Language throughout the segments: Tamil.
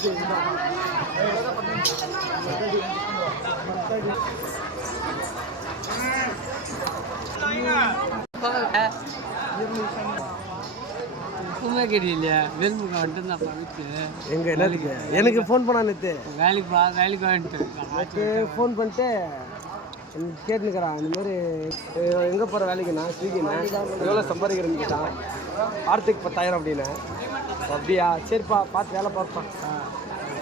எனக்கு ஃபோன் பண்ணா நேற்று வேலைக்கு வந்துட்டு ஃபோன் பண்ணிட்டு கேட்டுனுக்கிறான் இந்த மாதிரி எங்கே போகிற வேலைக்குண்ணா ஸ்விக்கிண்ணா எவ்வளோ சம்பாதிக்கிறேன்னு கேட்டான் வாரத்துக்கு 10,000 அப்படின்னா அப்படியா சரிப்பா பார்த்து வேலை பார்ப்பான்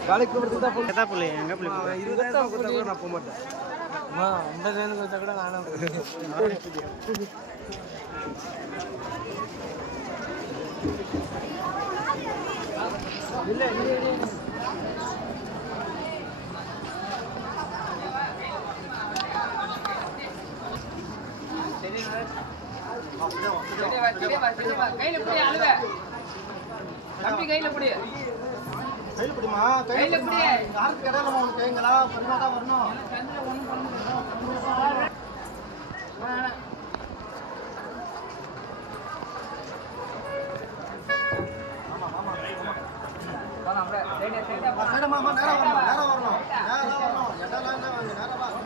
வேலைக்கு கூப்பிட்டு தான் போய் எதா பிள்ளை எங்கே பிள்ளை 20,000 கொடுத்தா கூட நான் போக மாட்டேன் 50,000 கொடுத்தா கூட நானும் இல்லை கையில் பிடிமா கையில் பிடி யாருக்கு கிடையாதுமா உனக்கு கைங்களா பொறுமையாக தான் வரணும் நேரம் வரணும் நேரம் வரணும் நேரம் வரணும் நேரம் வரணும்